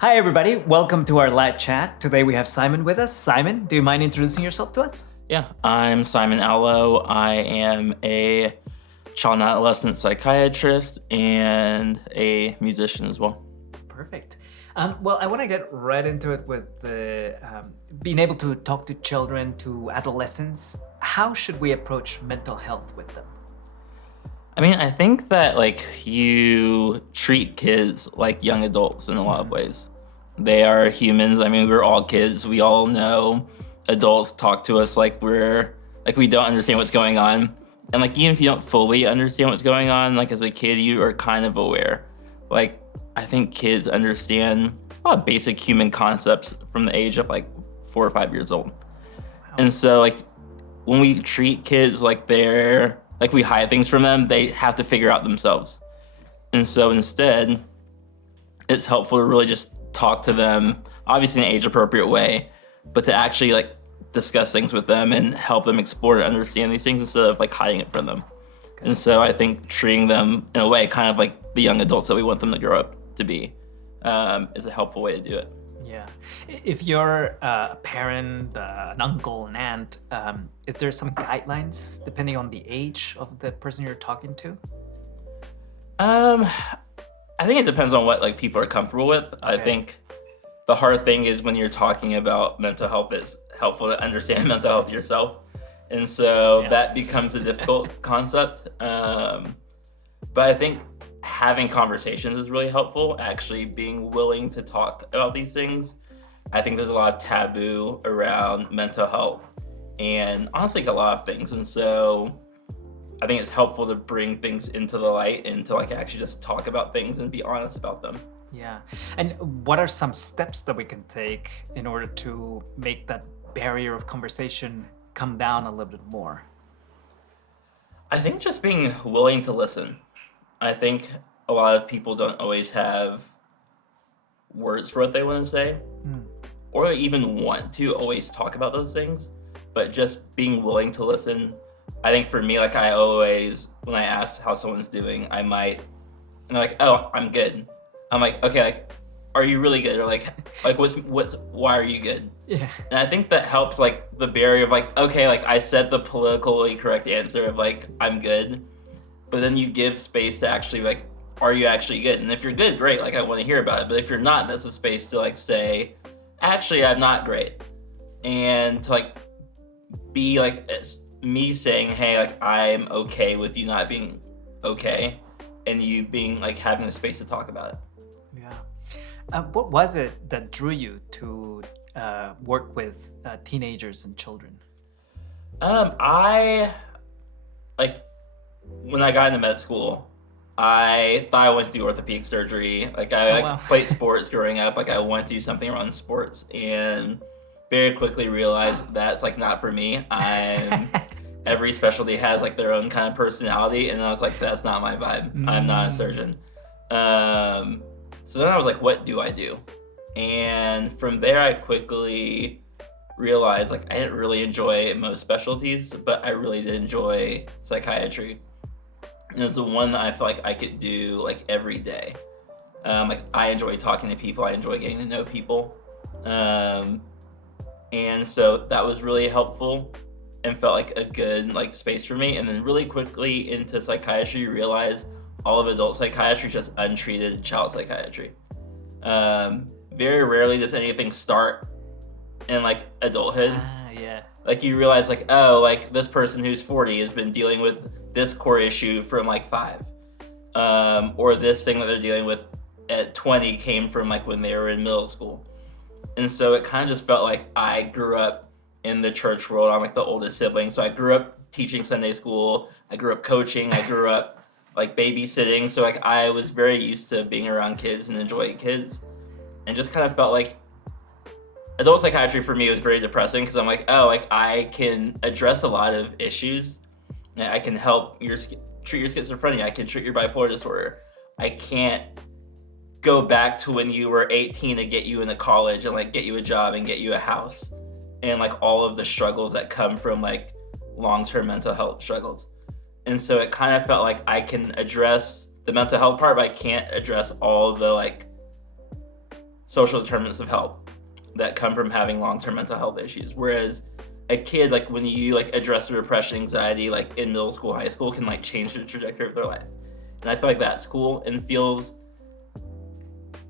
Hi, everybody. Welcome to our live chat. Today we have Simon with us. Simon, do you mind introducing yourself to us? Yeah, I'm Simon Allo. I am a child and adolescent psychiatrist and a musician as well. Perfect. Well, I want to get right into it with being able to talk to children, to adolescents. How should we approach mental health with them? I mean, I think that you treat kids like young adults in a lot of ways. They are humans. I mean, we're all kids. We all know adults talk to us like we don't understand what's going on. And even if you don't fully understand what's going on, as a kid, you are kind of aware. I think kids understand a lot of basic human concepts from the age of 4 or 5 years old. Wow. And so when we treat kids like they're we hide things from them, they have to figure out themselves. And so instead, it's helpful to really just talk to them, obviously in an age-appropriate way, but to actually discuss things with them and help them explore and understand these things instead of hiding it from them. Okay. And so I think treating them in a way kind of like the young adults that we want them to grow up to be is a helpful way to do it. Yeah. If you're a parent, an uncle, an aunt, is there some guidelines depending on the age of the person you're talking to? I think it depends on what people are comfortable with. Okay. I think the hard thing is when you're talking about mental health, it's helpful to understand mental health yourself. And so that becomes a difficult concept. But I think having conversations is really helpful, actually being willing to talk about these things. I think there's a lot of taboo around mental health and honestly a lot of things. And so I think it's helpful to bring things into the light and to actually just talk about things and be honest about them. Yeah. And what are some steps that we can take in order to make that barrier of conversation come down a little bit more? I think just being willing to listen. I think a lot of people don't always have words for what they want to say or even want to always talk about those things, but just being willing to listen. I think for me, I always, when I ask how someone's doing, I might, and they're like, oh, I'm good. I'm like, okay, are you really good? Or why are you good? Yeah. And I think that helps the barrier of okay, I said the politically correct answer of I'm good. But then you give space to actually are you actually good? And if you're good, great, I want to hear about it. But if you're not, that's a space to say, actually, I'm not great. And to be it's me saying, hey, I'm okay with you not being okay. And you being having a space to talk about it. Yeah. What was it that drew you to work with teenagers and children? I when I got into med school, I thought I wanted to do orthopedic surgery. I played sports growing up. I wanted to do something around sports, and very quickly realized that's not for me. Every specialty has their own kind of personality, and I was that's not my vibe. I'm not a surgeon. So then I was what do I do? And from there, I quickly realized I didn't really enjoy most specialties, but I really did enjoy psychiatry. And it's the one that I feel I could do every day. I enjoy talking to people. I enjoy getting to know people. And so that was really helpful and felt a good space for me. And then really quickly into psychiatry, realized all of adult psychiatry is just untreated child psychiatry. Very rarely does anything start in adulthood. Yeah. You realize this person who's 40 has been dealing with this core issue from 5. Or this thing that they're dealing with at 20 came from when they were in middle school. And so it kind of just felt I grew up in the church world. I'm the oldest sibling. So I grew up teaching Sunday school. I grew up coaching. I grew up babysitting. So I was very used to being around kids and enjoying kids. And just kind of felt adult psychiatry for me was very depressing because I'm I can address a lot of issues. I can help treat your schizophrenia. I can treat your bipolar disorder. I can't go back to when you were 18 to get you into college and get you a job and get you a house and all of the struggles that come from long-term mental health struggles. And so it kind of felt I can address the mental health part, but I can't address all the social determinants of health that come from having long-term mental health issues. Whereas a kid, like when you like address their depression, anxiety, like in middle school, high school, can like change the trajectory of their life. And I feel like that's cool and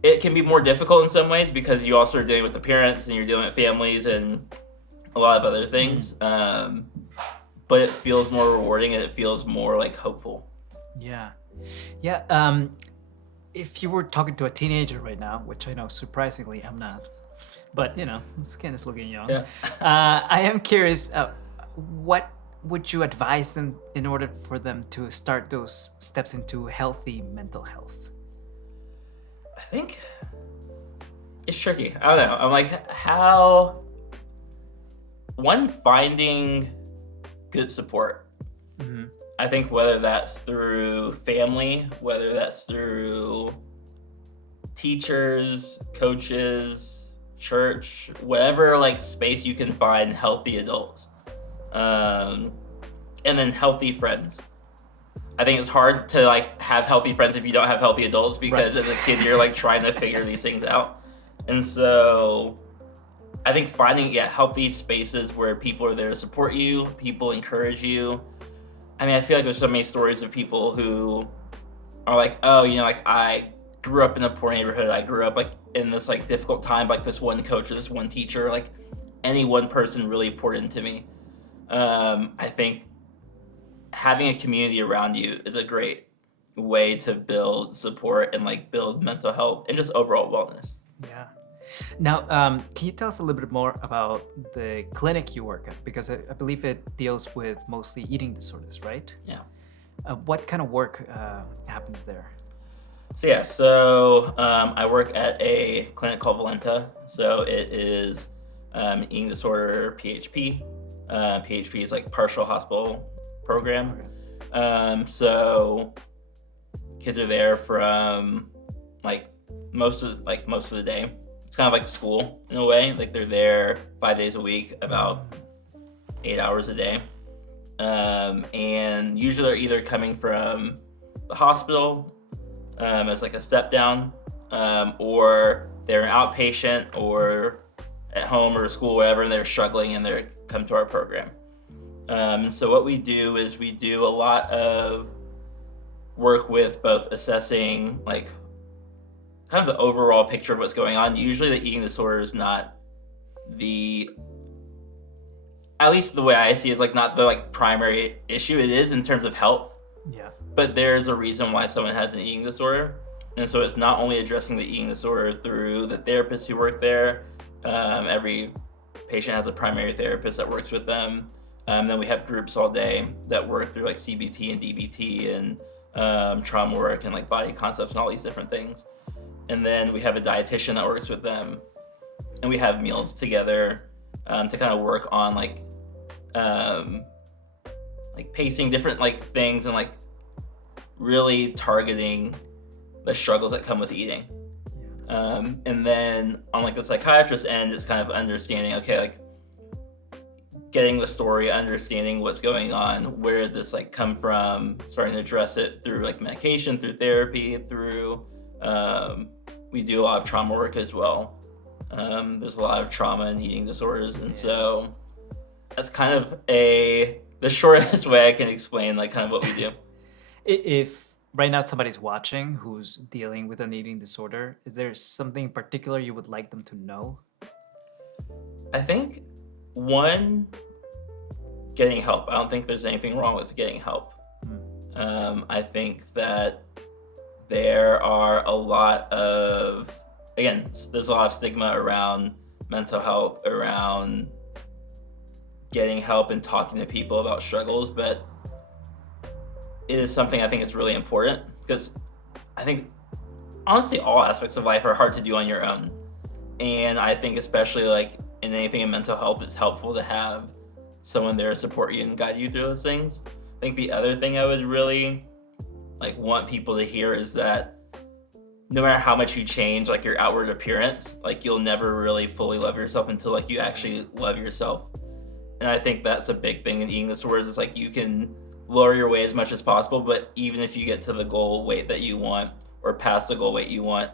it can be more difficult in some ways because you also are dealing with the parents and you're dealing with families and a lot of other things. But it feels more rewarding and it feels more like hopeful. Yeah. Yeah. If you were talking to a teenager right now, which I know surprisingly I'm not, but you know, skin is looking young. Yeah. I am curious, what would you advise them in order for them to start those steps into healthy mental health? I think it's tricky. I don't know. I'm like, finding good support. I think whether that's through family, whether that's through teachers, coaches, church, whatever like space you can find healthy adults. And then healthy friends. I think it's hard to like have healthy friends if you don't have healthy adults because as a kid you're like trying to figure these things out. And so I think finding healthy spaces where people are there to support you, people encourage you. I mean, I feel like there's so many stories of people who are like, oh, you know, like I grew up in a poor neighborhood. I grew up like in this like difficult time, like this one coach or this one teacher, like any one person really poured into me. I think having a community around you is a great way to build support and like build mental health and just overall wellness. Yeah. Now, can you tell us a little bit more about the clinic you work at? Because I believe it deals with mostly eating disorders, right? Yeah. What kind of work happens there? So I work at a clinic called Valenta. So it is eating disorder PHP. PHP is like partial hospital program. Okay. So kids are there from like most of the day. It's kind of like school in a way. Like they're there 5 days a week, about 8 hours a day. And usually they're either coming from the hospital as like a step down, or they're an outpatient or at home or school, whatever, and they're struggling and they're come to our program. So what we do is we do a lot of work with both assessing like kind of the overall picture of what's going on. Usually the eating disorder is not at least the way I see it, is like not the like primary issue. It is in terms of health. Yeah. But there's a reason why someone has an eating disorder. And so it's not only addressing the eating disorder through the therapists who work there. Every patient has a primary therapist that works with them. Then we have groups all day that work through like CBT and DBT and trauma work and like body concepts and all these different things. And then we have a dietitian that works with them. And we have meals together to kind of work on like pacing different like things and like really targeting the struggles that come with eating. And then on like the psychiatrist end, it's kind of understanding, okay, like getting the story, understanding what's going on, where did this like come from, starting to address it through like medication, through therapy, through we do a lot of trauma work as well. There's a lot of trauma and eating disorders, and so that's kind of the shortest way I can explain like kind of what we do. If right now somebody's watching who's dealing with an eating disorder, is there something in particular you would like them to know? I think one, getting help. I don't think there's anything wrong with getting help. I think that there are a lot of, again, there's a lot of stigma around mental health, around getting help and talking to people about struggles, but it is something I think it's really important, because I think honestly all aspects of life are hard to do on your own. And I think especially like in anything in mental health, it's helpful to have someone there to support you and guide you through those things. I think the other thing I would really like want people to hear is that no matter how much you change like your outward appearance, like you'll never really fully love yourself until like you actually love yourself. And I think that's a big thing in eating disorders, is like you can lower your weight as much as possible, but even if you get to the goal weight that you want or past the goal weight you want,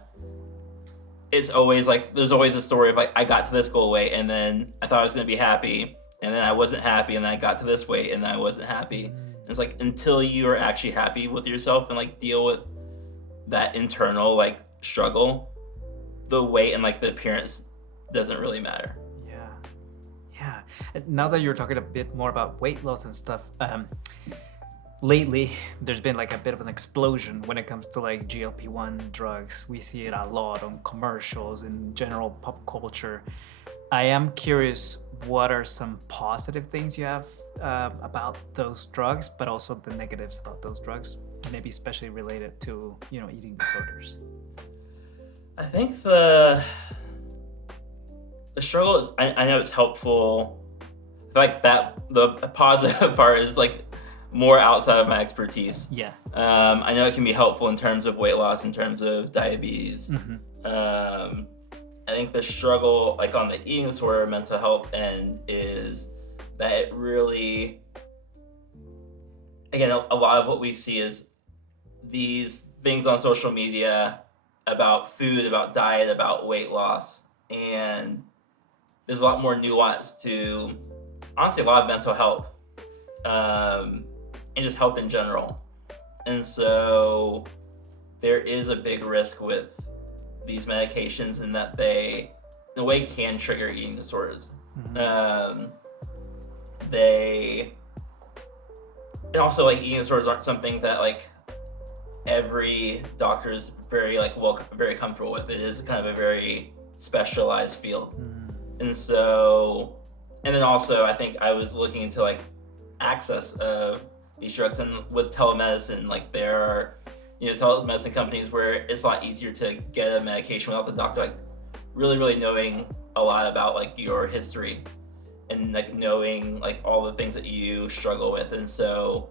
it's always like there's always a story of like I got to this goal weight and then I thought I was gonna be happy and then I wasn't happy and then I got to this weight and then I wasn't happy. And it's like until you are actually happy with yourself and like deal with that internal like struggle, the weight and like the appearance doesn't really matter. Yeah. Yeah. And now that you're talking a bit more about weight loss and stuff, lately there's been like a bit of an explosion when it comes to like GLP-1 drugs. We see it a lot on commercials, in general pop culture. I am curious, what are some positive things you have about those drugs, but also the negatives about those drugs, maybe especially related to, you know, eating disorders? I think the struggle is, I know it's helpful. I feel like that the positive part is like more outside of my expertise. Yeah. I know it can be helpful in terms of weight loss, in terms of diabetes. I think the struggle, like on the eating disorder, mental health end, is that it really, again, a lot of what we see is these things on social media about food, about diet, about weight loss. And there's a lot more nuance to, honestly, a lot of mental health and just health in general. And so there is a big risk with these medications in that they, in a way, can trigger eating disorders. And also, like, eating disorders aren't something that, like, every doctor is very, like, very comfortable with. It is kind of a very specialized field. And so, and then also, I think I was looking into, like, access of these drugs, and with telemedicine, like, there are, you know, telemedicine companies where it's a lot easier to get a medication without the doctor, like, really knowing a lot about, like, your history and, like, knowing, like, all the things that you struggle with. And so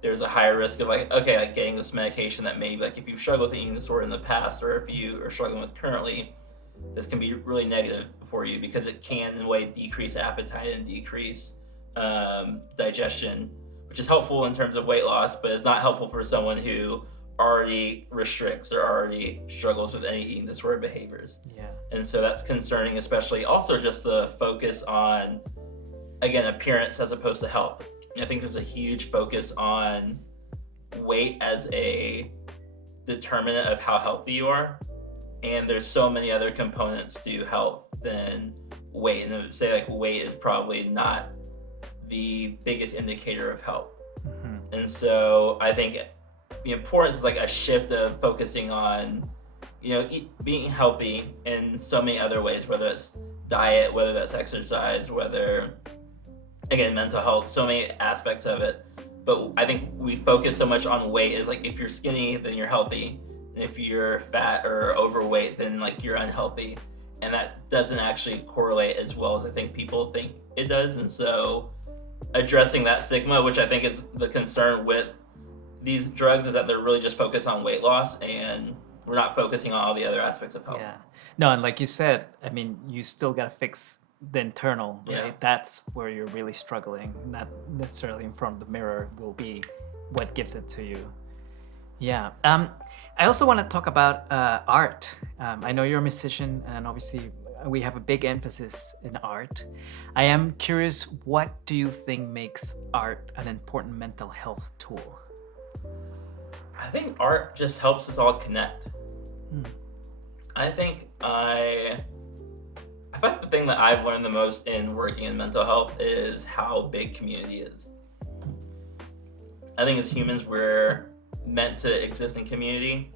there's a higher risk of, like, okay, like, getting this medication that maybe, like, if you've struggled with eating disorder in the past, or if you are struggling with currently, this can be really negative for you because it can, in a way, decrease appetite and decrease digestion, which is helpful in terms of weight loss, but it's not helpful for someone who already restricts or already struggles with any eating disorder behaviors. Yeah. And so that's concerning, especially also just the focus on, again, appearance as opposed to health. I think there's a huge focus on weight as a determinant of how healthy you are. And there's so many other components to health than weight. And I would say, like, weight is probably not the biggest indicator of health. And so I think the importance is, like, a shift of focusing on, you know, being healthy in so many other ways, whether it's diet, whether that's exercise, whether, again, mental health, so many aspects of it. But I think we focus so much on weight is, like, if you're skinny, then you're healthy. And if you're fat or overweight, then, like, you're unhealthy. And that doesn't actually correlate as well as I think people think it does. And so addressing that stigma, which I think is the concern with these drugs, is that they're really just focused on weight loss and we're not focusing on all the other aspects of health. Yeah. No, and like you said, I mean, you still got to fix the internal, right? Yeah. That's where you're really struggling. Not necessarily in front of the mirror will be what gives it to you. Yeah. I also want to talk about art. I know you're a musician, and obviously we have a big emphasis in art. I am curious, what do you think makes art an important mental health tool? I think art just helps us all connect. I think I feel like the thing that I've learned the most in working in mental health is how big community is. I think as humans, we're meant to exist in community,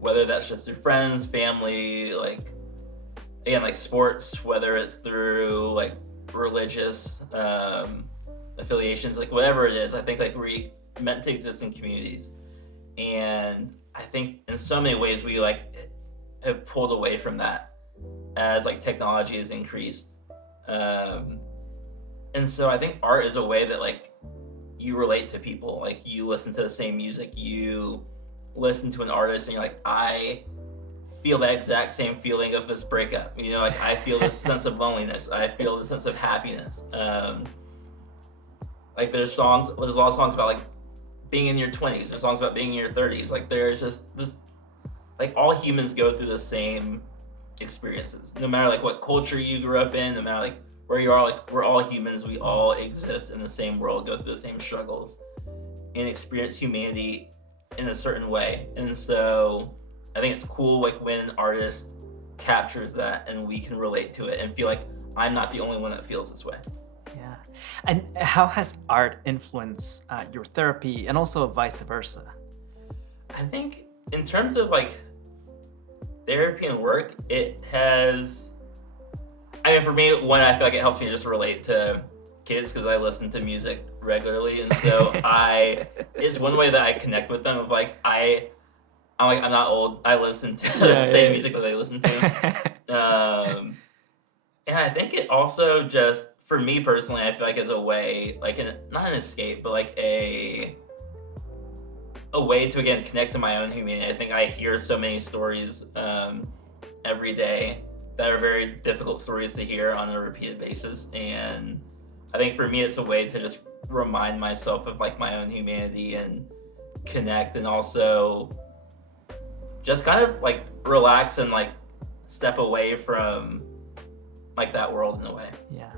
whether that's just through friends, family, like, again, like sports, whether it's through, like, religious affiliations, like, whatever it is. I think, like, we're meant to exist in communities. And I think in so many ways we, like, have pulled away from that as, like, technology has increased. And so I think art is a way that, like, you relate to people. Like, you listen to the same music, you listen to an artist and you're like, I feel that exact same feeling of this breakup. You know, like, I feel this sense of loneliness. I feel this sense of happiness. Like, there's a lot of songs about, like, being in your 20s. There's songs about being in your 30s. Like, there's just this like all humans go through the same experiences, no matter like what culture you grew up in, no matter like where you are. Like we're all humans, we all exist in the same world, go through the same struggles, and experience humanity in a certain way. And so I think it's cool like when an artist captures that and we can relate to it and feel like I'm not the only one that feels this way. Yeah. And how has art influenced your therapy and also vice versa? I think in terms of like therapy and work, it has, I mean, for me, one, I feel like it helps me just relate to kids because I listen to music regularly. And so it's one way that I connect with them of like, I'm not old. I listen to the same music that they listen to. And I think it also just, for me personally, I feel like is a way, like not an escape, but like a way to, again, connect to my own humanity. I think I hear so many stories every day that are very difficult stories to hear on a repeated basis. And I think for me, it's a way to just remind myself of like my own humanity and connect, and also just kind of like relax and like step away from like that world in a way. Yeah.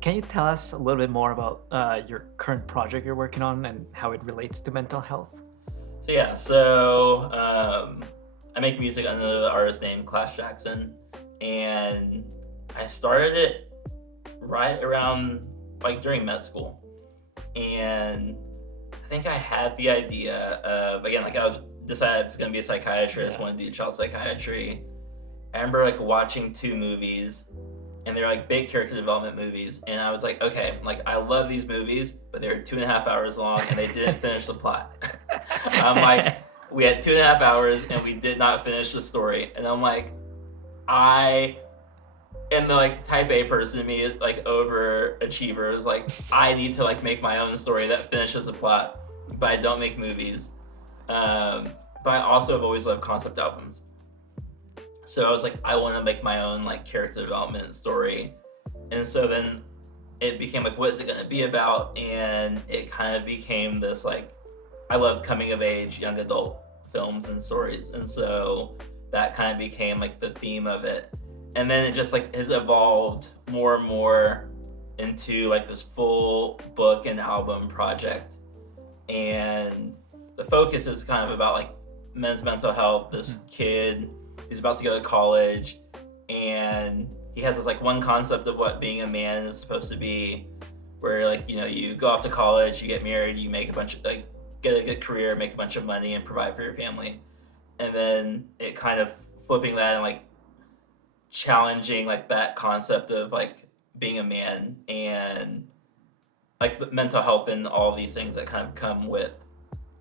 Can you tell us a little bit more about your current project you're working on and how it relates to mental health? So I make music under the artist name Clash Jackson, and I started it right around like during med school. And I think I had the idea of, again, like I decided I was going to be a psychiatrist, wanted to do child psychiatry. I remember like watching 2 movies, and they're like big character development movies, and I was like, okay, like I love these movies, but they're 2.5 hours long and they didn't finish the plot. I'm like, we had 2.5 hours and we did not finish the story. And I'm like, I am the like type A person in me, like overachiever. It was like, I need to like make my own story that finishes the plot, but I don't make movies. But I also have always loved concept albums. So I was like, I want to make my own like character development story. And so then it became like, what is it going to be about? And it kind of became this like, I love coming of age, young adult films and stories. And so that kind of became like the theme of it. And then it just like has evolved more and more into like this full book and album project. And the focus is kind of about like men's mental health. This kid, he's about to go to college, and he has this like one concept of what being a man is supposed to be, where like, you know, you go off to college, you get married, you make a bunch of like, get a good career, make a bunch of money, and provide for your family. And then it kind of flipping that and like challenging like that concept of like being a man and like mental health and all these things that kind of come with,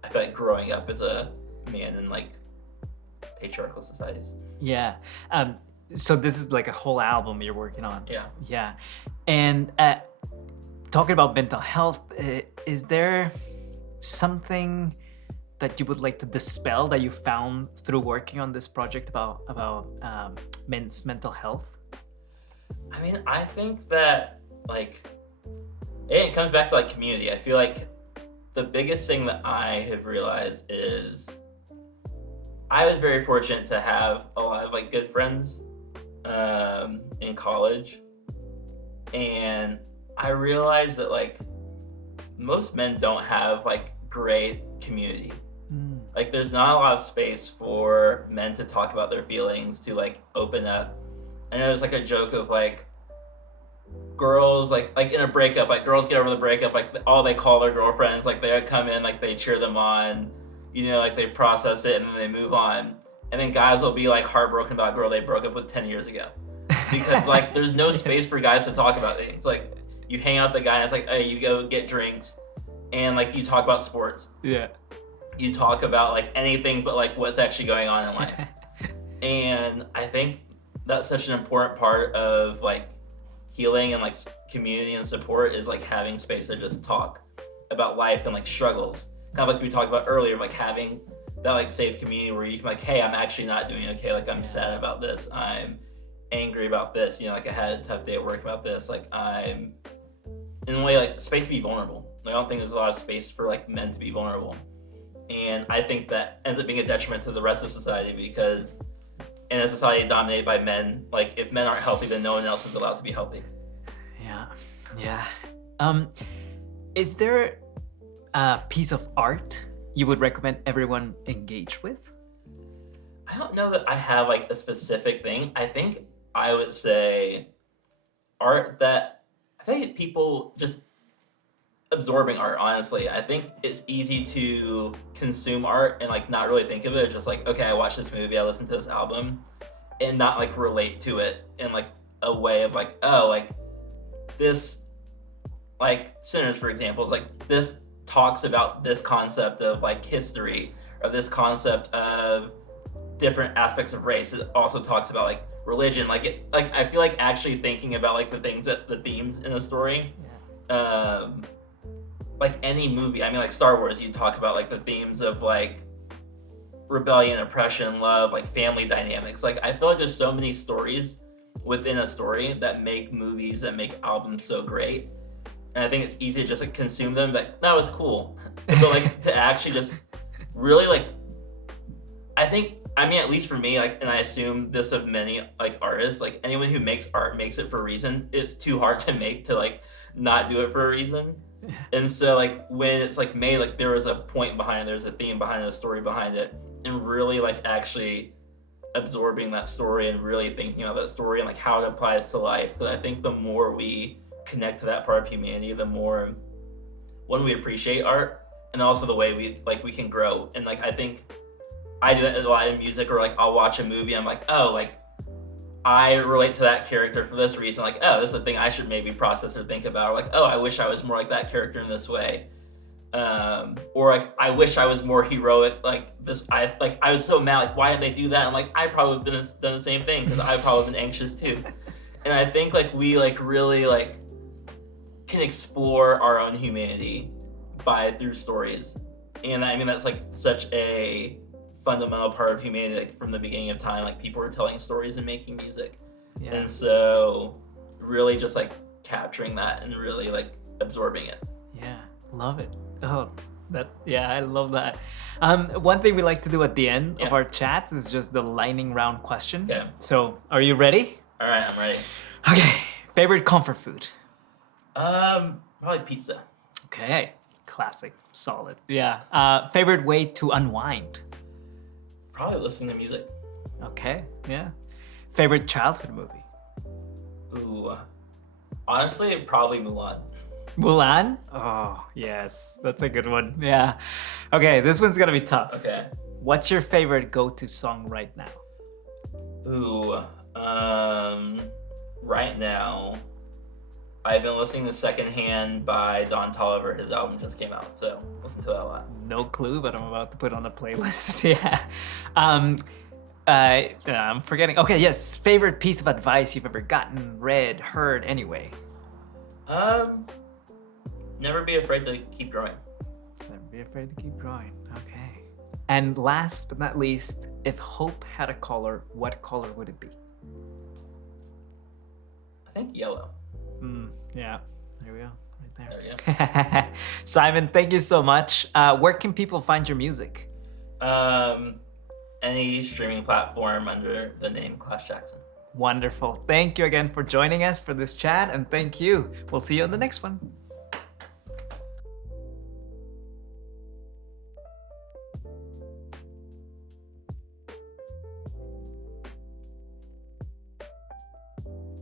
I feel like, growing up as a man in like patriarchal societies. Yeah. So this is like a whole album you're working on. Yeah. Yeah. And talking about mental health, is there something that you would like to dispel that you found through working on this project about men's mental health? I mean, I think that like it comes back to like community. I feel like the biggest thing that I have realized is I was very fortunate to have a lot of like good friends in college, and I realized that like most men don't have like great community. Like there's not a lot of space for men to talk about their feelings, to like open up. And it was like a joke of like girls like in a breakup, like girls get over the breakup, like all they call their girlfriends, like they come in, like they cheer them on, you know, like they process it and then they move on. And then guys will be like heartbroken about a girl they broke up with 10 years ago. Because like there's no space for guys to talk about things. Like you hang out with the guy and it's like, hey, you go get drinks and like you talk about sports. Yeah. You talk about like anything but like what's actually going on in life. And I think that's such an important part of like healing and like community and support, is like having space to just talk about life and like struggles. Kind of like we talked about earlier, like having that like safe community where you can like, hey, I'm actually not doing okay. Like I'm sad about this. I'm angry about this. You know, like I had a tough day at work about this. Like I'm in a way like space to be vulnerable. Like, I don't think there's a lot of space for like men to be vulnerable. And I think that ends up being a detriment to the rest of society because in a society dominated by men, like if men aren't healthy, then no one else is allowed to be healthy. Yeah. Is there a piece of art you would recommend everyone engage with? I don't know that I have like a specific thing. I think I would say art that I think people just absorbing art, honestly. I think it's easy to consume art and like not really think of it. Just like, okay, I watched this movie, I listened to this album, and not like relate to it in like a way of like, oh, like this, like Sinners, for example, is like this talks about this concept of like history or this concept of different aspects of race. It also talks about like religion. Like it, like I feel like actually thinking about like the themes in the story. Like any movie, I mean, like Star Wars, you talk about like the themes of like rebellion, oppression, love, like family dynamics. Like I feel like there's so many stories within a story that make movies, that make albums so great. And I think it's easy to just like consume them, but that was cool. But like to actually just really like, I think, I mean, at least for me, like, and I assume this of many like artists, like anyone who makes art makes it for a reason. It's too hard to make to like not do it for a reason. And so like when it's like made, like there was a point behind it, there's a theme behind it, a story behind it, and really like actually absorbing that story and really thinking about that story and like how it applies to life. Because I think the more we connect to that part of humanity, the more when we appreciate art and also the way we can grow. And like I think I do that a lot in music, or like I'll watch a movie, I'm like, oh, like I relate to that character for this reason. Like, oh, this is a thing I should maybe process or think about. Or like, oh, I wish I was more like that character in this way. Or like, I wish I was more heroic. Like this, I was so mad. Like, why didn't they do that? I'm like, I probably done the same thing because I've probably been anxious too. And I think like we like really like can explore our own humanity through stories. And I mean, that's like such a fundamental part of humanity, like from the beginning of time, like people were telling stories and making music. And so really just like capturing that and really like absorbing it. Love it. I love that. One thing we like to do at the end of our chats is just the lightning round question. Okay. So are you ready? All right, I'm ready. Okay. Favorite comfort food? Probably pizza. Okay. Classic. Solid. Favorite way to unwind? Probably listening to music. Okay, yeah. Favorite childhood movie? Ooh, honestly, probably Mulan. Mulan? Oh, yes, that's a good one. Yeah. Okay, this one's gonna be tough. Okay. What's your favorite go-to song right now? Ooh, right now, I've been listening to Secondhand by Don Toliver. His album just came out, so listen to that a lot. No clue, but I'm about to put on the playlist. I'm forgetting. Okay, yes. Favorite piece of advice you've ever gotten, read, heard, anyway? Never be afraid to keep growing. Never be afraid to keep growing. Okay. And last but not least, if hope had a color, what color would it be? I think yellow. Yeah, there we go, right there. There you go. Simon, thank you so much. Where can people find your music? Any streaming platform under the name Clash Jackson. Wonderful. Thank you again for joining us for this chat, and thank you. We'll see you on the next one.